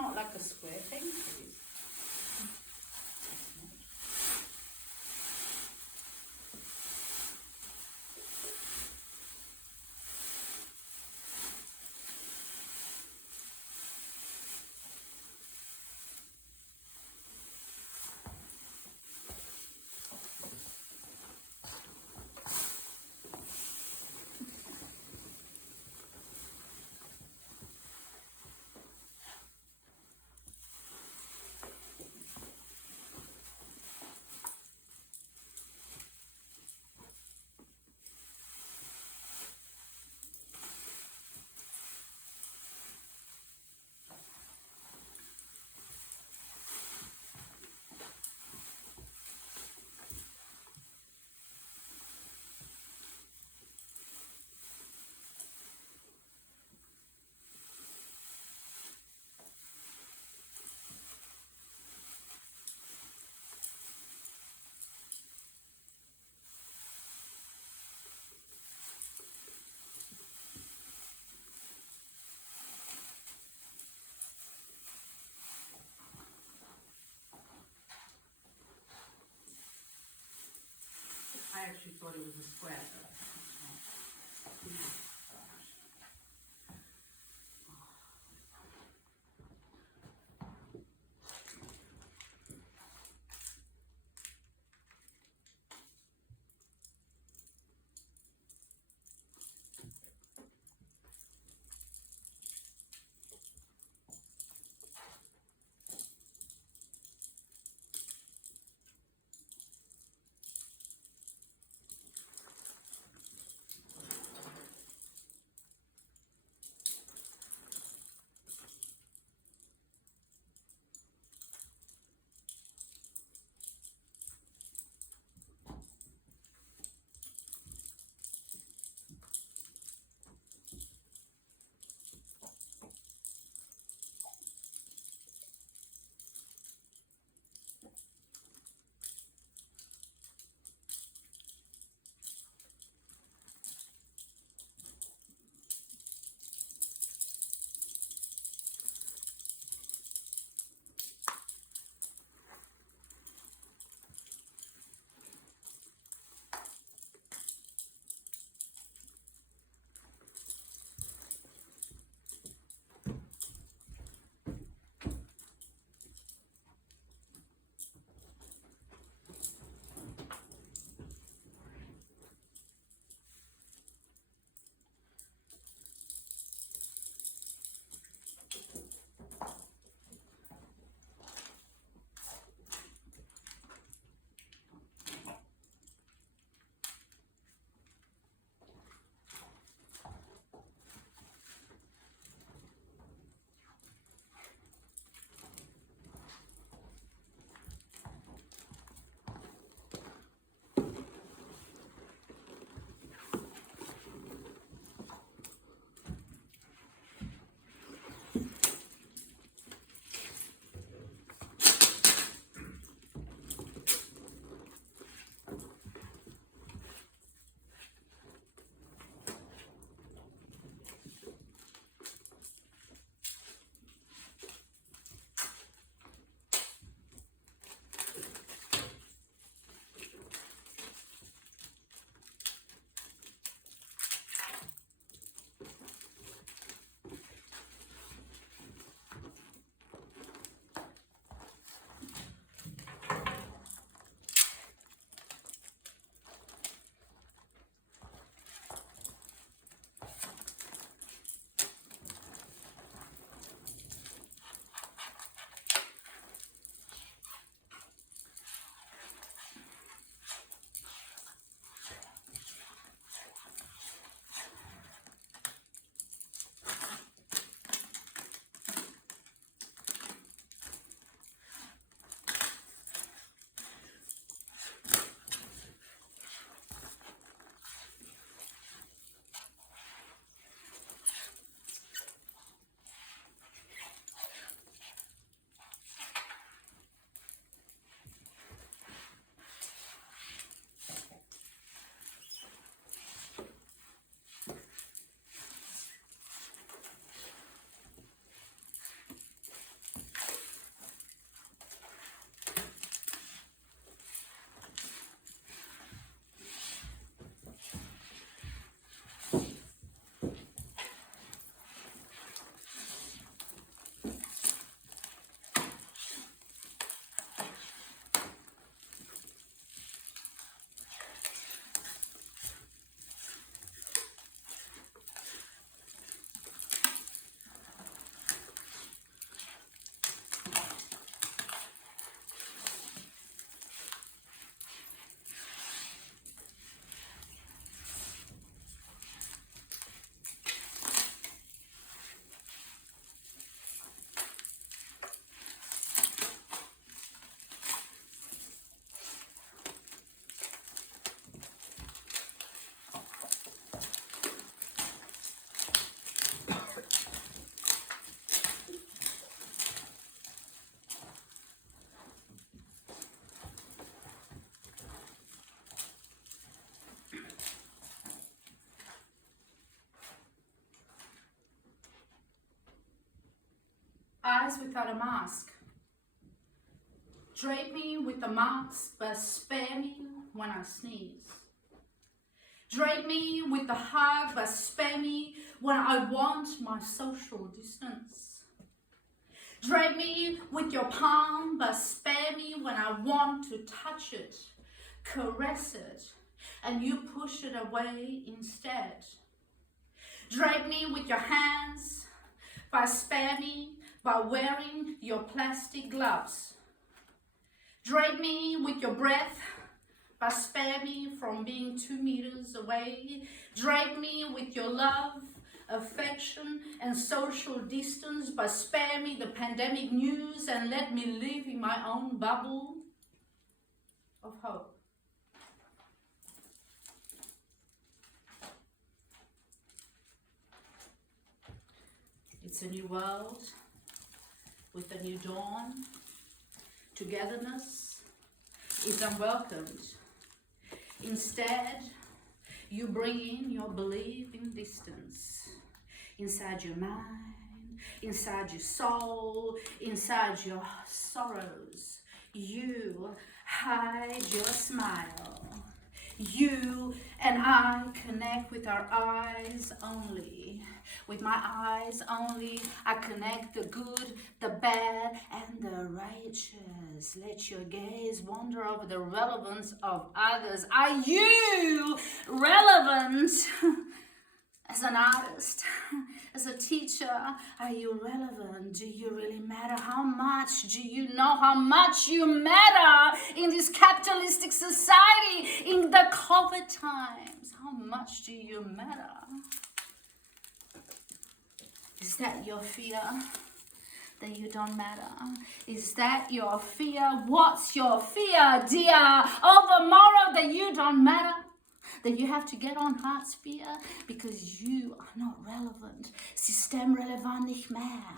not like a square thing, please. I actually thought it was a square, but it's not. eyes without a mask. Drape me with a mask, but spare me when I sneeze. Drape me with a hug, but spare me when I want my social distance. Drape me with your palm, but spare me when I want to touch it, caress it, and you push it away instead. Drape me with your hands, but spare me by wearing your plastic gloves. Drape me with your breath, but spare me from being 2 meters away. Drape me with your love, affection, and social distance, but spare me the pandemic news and let me live in my own bubble of hope. It's a new world with a new dawn. Togetherness is unwelcomed. Instead, you bring in your belief in distance. Inside your mind, inside your soul, inside your sorrows, you hide your smile. You and I connect with our eyes only. With my eyes only, I connect the good, the bad, and the righteous. Let your gaze wander over the relevance of others. Are you relevant? As an artist, as a teacher, are you relevant? Do you really matter? How much do you know how much you matter in this capitalistic society, in the COVID times? How much do you matter? Is that your fear? That you don't matter? Is that your fear? What's your fear, dear? Overmorrow that you don't matter? That you have to get on Hartz-IV because you are not relevant. Systemrelevant nicht mehr.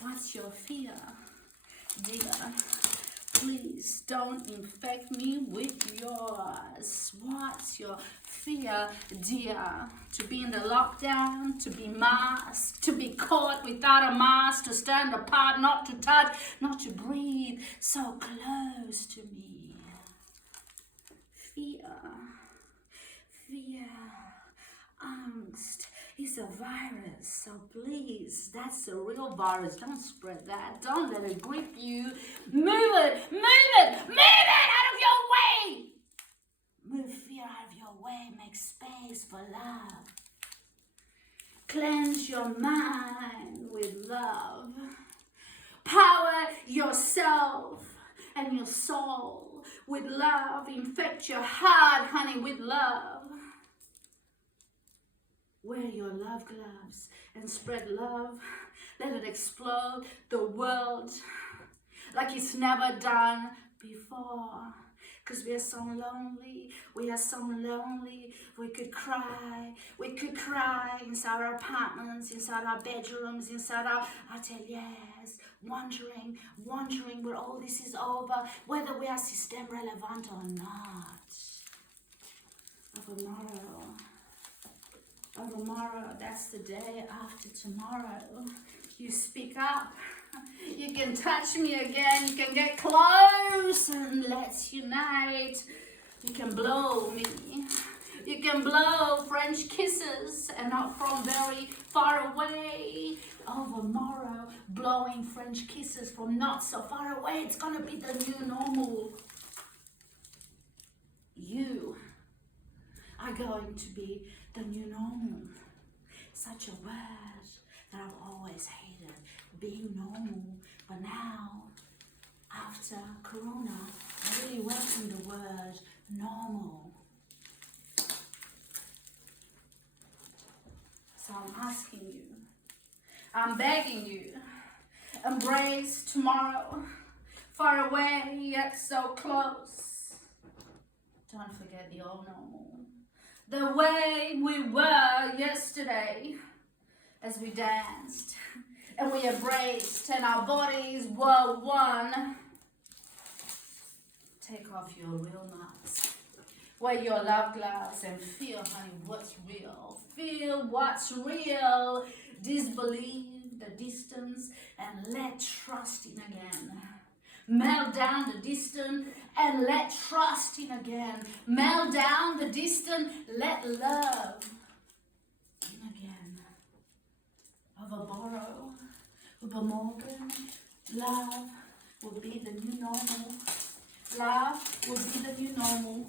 What's your fear, dear? Please don't infect me with yours. What's your fear, dear? To be in the lockdown, to be masked, to be caught without a mask, to stand apart, not to touch, not to breathe, so close to me. Fear, angst is a virus, so please, that's a real virus. Don't spread that. Don't let it grip you. Move it out of your way. Move fear out of your way. Make space for love. Cleanse your mind with love. Power yourself and your soul with love. Infect your heart, honey, with love. Wear your love gloves and spread love. Let it explode the world like it's never done before. Because we are so lonely, we could cry inside our apartments, inside our bedrooms, inside our ateliers, wondering when all this is over, whether we are system relevant or not. Tomorrow, that's the day after tomorrow. You speak up. You can touch me again. You can get close and let's unite. You can blow me. You can blow French kisses and not from very far away. Tomorrow, blowing French kisses from not so far away. It's gonna be the new normal. You are going to be the new normal. Such a word that I've always hated, being normal. But now, after Corona, I really welcome the word normal. So I'm asking you, I'm begging you, embrace tomorrow, far away yet so close. Don't forget the old normal. The way we were yesterday as we danced and we embraced and our bodies were one. Take off your real mask. Wear your love gloves and feel, honey, what's real. Feel what's real. Disbelieve the distance and let trust in again. Melt down the distance and let trust in again. Melt down the distance, let love in again. Overborrow, übermorgen, love will be the new normal. Love will be the new normal.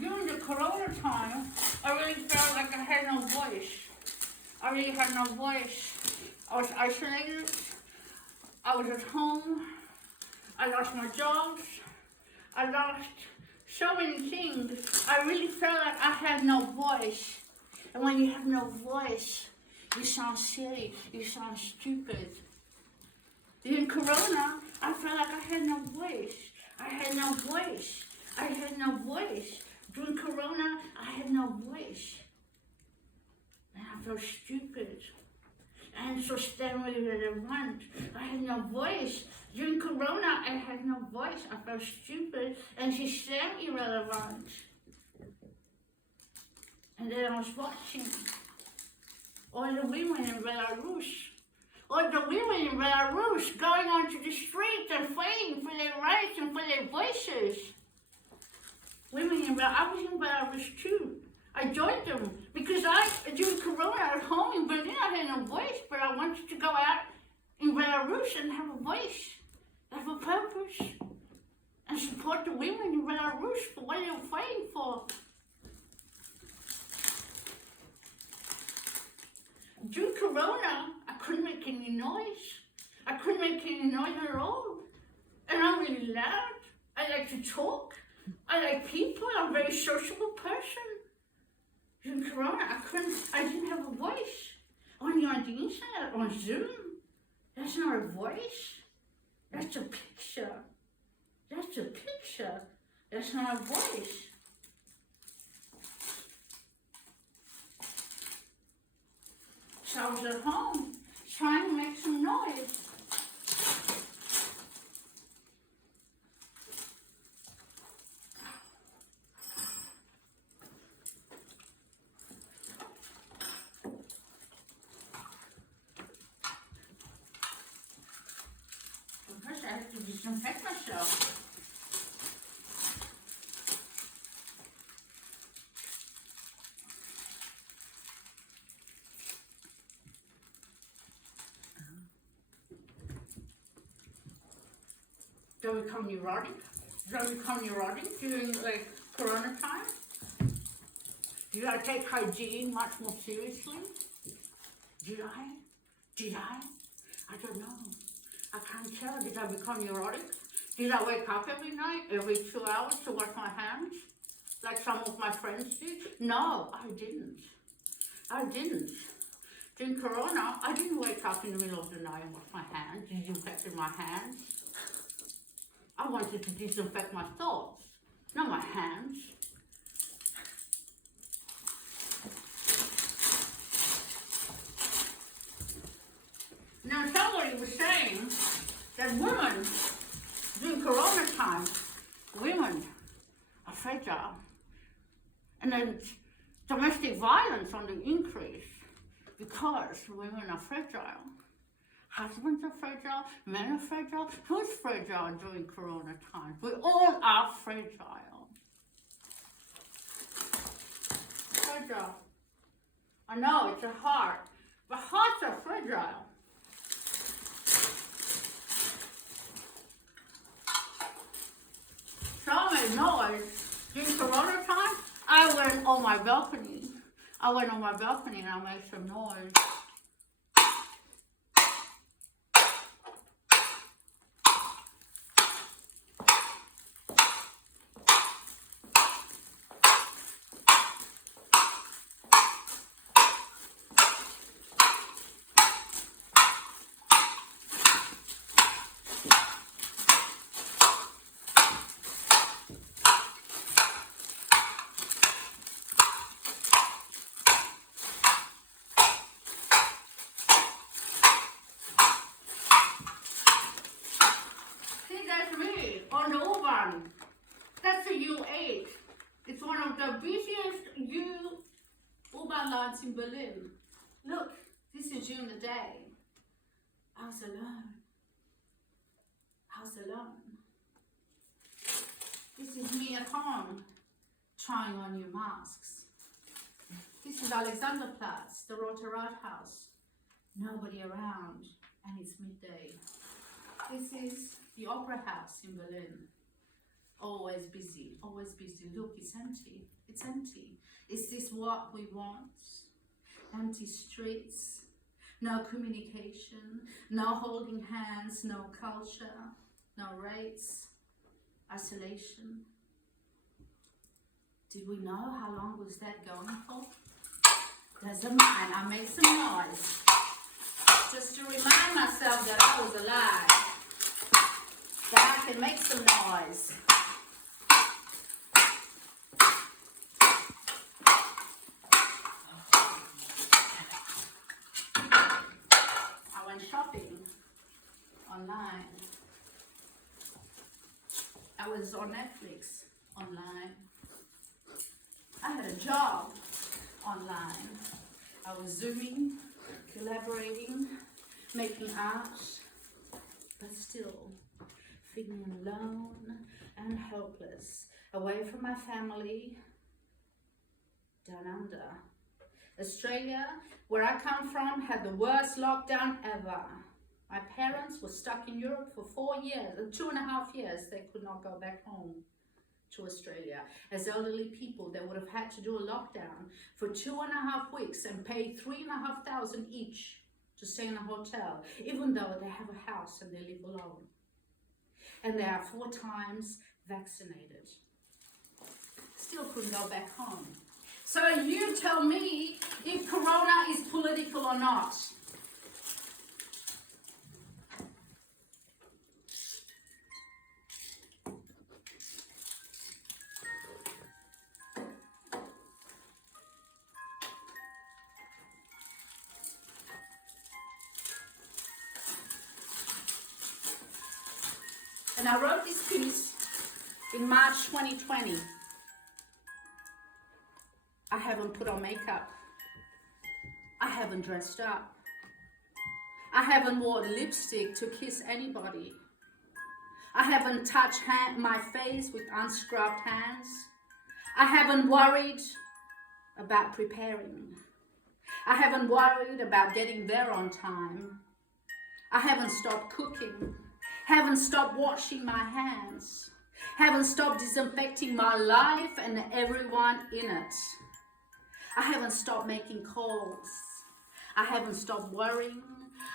During the Corona time, I really felt like I had no voice. I really had no voice. I was isolated. I was at home. I lost my jobs. I lost so many things. I really felt like I had no voice. And when you have no voice, you sound silly. You sound stupid. During Corona, I felt like I had no voice. I had no voice. I had no voice. During Corona, I had no voice. And I felt stupid. And so staring irrelevant. I had no voice. During Corona, I had no voice. I felt stupid. And she stared irrelevant. And then I was watching all the women in Belarus. All the women in Belarus going onto the street and fighting for their rights and for their voices. Women in Belarus, I was in Belarus too. I joined them because during Corona at home in Berlin, I had no voice, but I wanted to go out in Belarus and have a voice, have a purpose, and support the women in Belarus for what they were fighting for. During Corona, I couldn't make any noise. I couldn't make any noise at all. And I'm really loud. I like to talk. I like people. I'm a very sociable person. During Corona, I didn't have a voice. Only on the internet, on Zoom. That's not a voice. That's a picture. That's a picture. That's not a voice. So I was at home, trying to make some noise. First I have to disinfect myself. Do I become neurotic? Do I become neurotic during like Corona time? Did I take hygiene much more seriously? Did I? Did I? I don't know. I can't tell. Did I become neurotic? Did I wake up every night, every 2 hours to wash my hands? Like some of my friends did? No, I didn't. I didn't. During Corona, I didn't wake up in the middle of the night and wash my hands, disinfected my hands. I wanted to disinfect my thoughts, not my hands. Now somebody was saying that women, during Corona time, women are fragile. And then domestic violence on the increase Because women are fragile. Husbands are fragile, men are fragile. Who's fragile during Corona times? We all are fragile. Fragile. I know it's a heart, but hearts are fragile. So many noise during Corona time. I went on my balcony. and I made some noise. That's the U8. It's one of the busiest U-U-Bahn lines in Berlin. Look, this is during the day. I was alone. This is me at home, trying on new masks. This is Alexanderplatz, the Rote Rathaus. Nobody around, and it's midday. This is the Opera House in Berlin. Always busy, always busy. Look, it's empty, it's empty. Is this what we want? Empty streets, no communication, no holding hands, no culture, no rates, isolation. Did we know how long was that going for? Doesn't mind, I made some noise. Just to remind myself that I was alive, that I can make some noise. Shopping online. I was on Netflix online. I had a job online. I was Zooming, collaborating, making art, but still feeling alone and helpless, away from my family, down under. Australia, where I come from, had the worst lockdown ever. My parents were stuck in Europe for 4 years, and 2.5 years, they could not go back home to Australia. As elderly people, they would have had to do a lockdown for 2.5 weeks and pay $3,500 each to stay in a hotel, even though they have a house and they live alone. And they are 4 times vaccinated. Still couldn't go back home. So you tell me if Corona is political or not. And I wrote this piece in March 2020. I haven't put on makeup. I haven't dressed up. I haven't worn lipstick to kiss anybody. I haven't touched my face with unscrubbed hands. I haven't worried about preparing. I haven't worried about getting there on time. I haven't stopped cooking. Haven't stopped washing my hands. Haven't stopped disinfecting my life and everyone in it. I haven't stopped making calls. I haven't stopped worrying.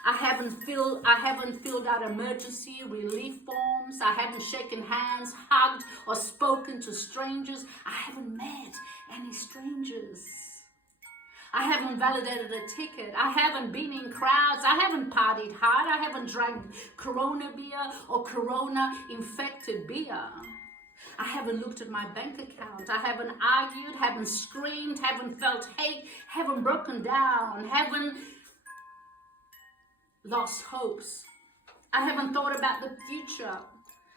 I haven't filled out emergency relief forms. I haven't shaken hands, hugged, or spoken to strangers. I haven't met any strangers. I haven't validated a ticket. I haven't been in crowds. I haven't partied hard. I haven't drank Corona beer or Corona-infected beer. I haven't looked at my bank account. I haven't argued, haven't screamed, haven't felt hate, haven't broken down, haven't lost hopes. I haven't thought about the future.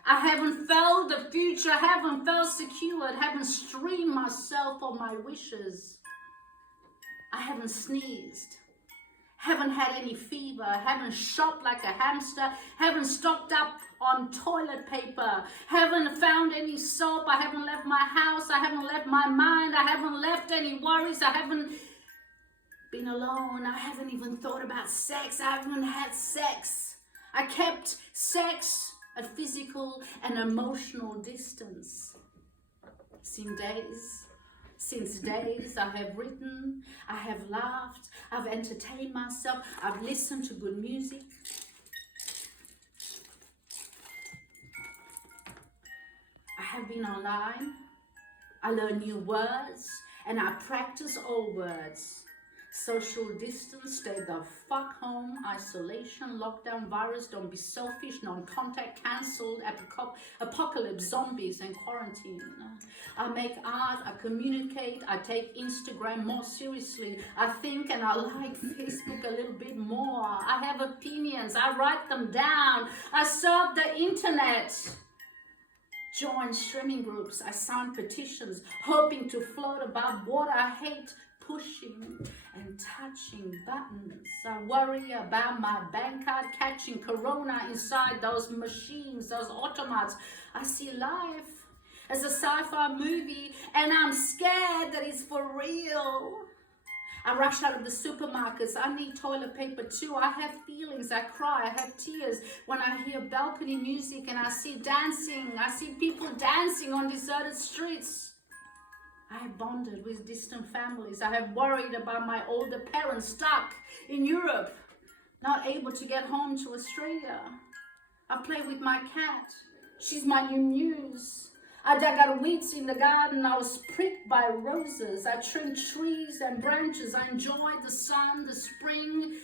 I haven't felt the future, haven't felt secured, haven't streamed myself on my wishes. I haven't sneezed. Haven't had any fever, haven't shopped like a hamster, haven't stocked up on toilet paper, haven't found any soap, I haven't left my house, I haven't left my mind, I haven't left any worries, I haven't been alone, I haven't even thought about sex, I haven't had sex. I kept sex at physical and emotional distance. Since days I have written, I have laughed, I've entertained myself, I've listened to good music. I have been online, I learn new words, and I practice old words. Social distance, stay the fuck home, isolation, lockdown, virus, don't be selfish, non-contact, cancelled, apocalypse, zombies, and quarantine. I make art, I communicate, I take Instagram more seriously. I think and I like Facebook a little bit more. I have opinions, I write them down. I surf the internet. Join streaming groups, I sign petitions, hoping to float above water. I hate pushing and touching buttons. I worry about my bank card catching corona inside those machines, those automats. I see life as a sci-fi movie and I'm scared that it's for real. I rush out of the supermarkets. I need toilet paper too. I have feelings. I cry. I have tears when I hear balcony music and I see dancing. I see people dancing on deserted streets. I have bonded with distant families. I have worried about my older parents stuck in Europe, not able to get home to Australia. I play with my cat. She's my new muse. I dug out weeds in the garden. I was pricked by roses. I trimmed trees and branches. I enjoyed the sun, the spring,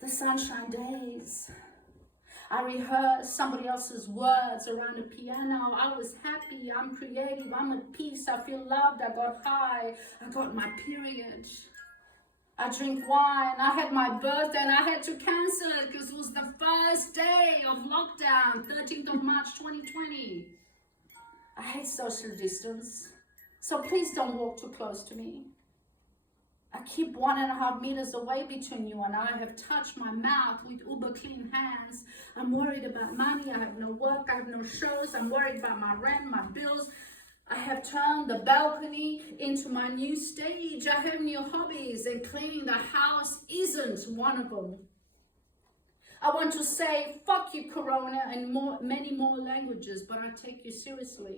the sunshine days. I rehearsed somebody else's words around a piano. I was happy, I'm creative, I'm at peace, I feel loved, I got high, I got my period. I drink wine, I had my birthday and I had to cancel it because it was the first day of lockdown, 13th of March 2020. I hate social distance, so please don't walk too close to me. I keep 1.5 meters away between you and I have touched my mouth with uber clean hands. I'm worried about money, I have no work, I have no shows, I'm worried about my rent, my bills. I have turned the balcony into my new stage. I have new hobbies and cleaning the house isn't one of them. I want to say fuck you Corona in many more languages, but I take you seriously.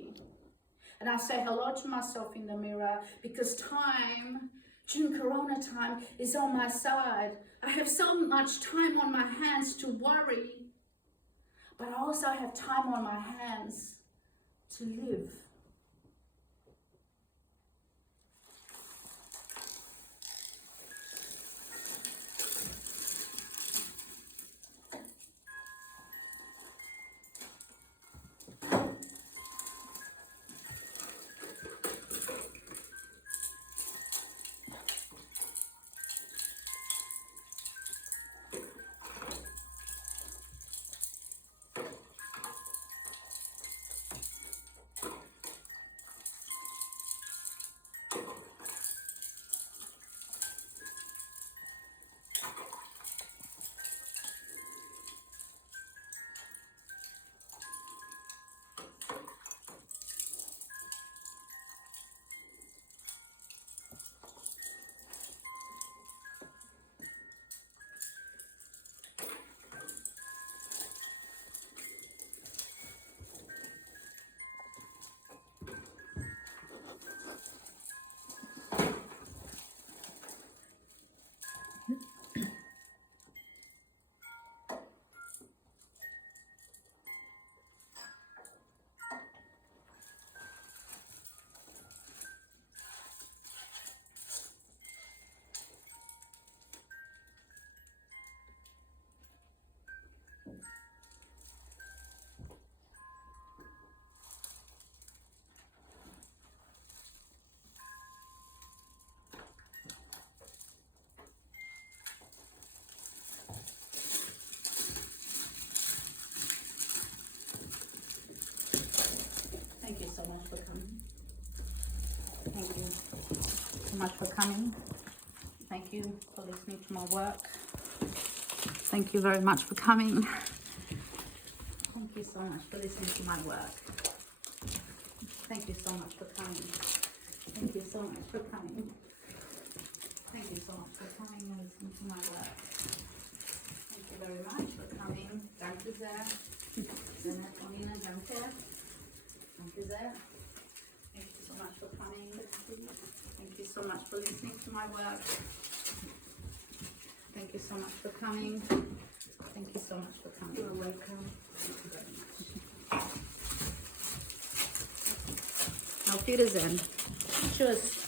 And I say hello to myself in the mirror because time during Corona time is on my side. I have so much time on my hands to worry, but I also have time on my hands to live. Thank you so much for coming. Thank you so much for coming. Thank you for listening to my work. Thank you very much for coming. Thank you so much for listening to my work. Thank you so much for coming. Thank you so much for coming. Thank you so much for coming and listening to my work. Thank you very much for coming. Danke sehr. Sehr nett von Ihnen. Danke. Danke sehr. Thank you so much for coming. Thank you so much for listening to my work. Thank you so much for coming. Thank you so much for coming. You're welcome. Thank you very much. Auf Wiedersehen. Tschüss.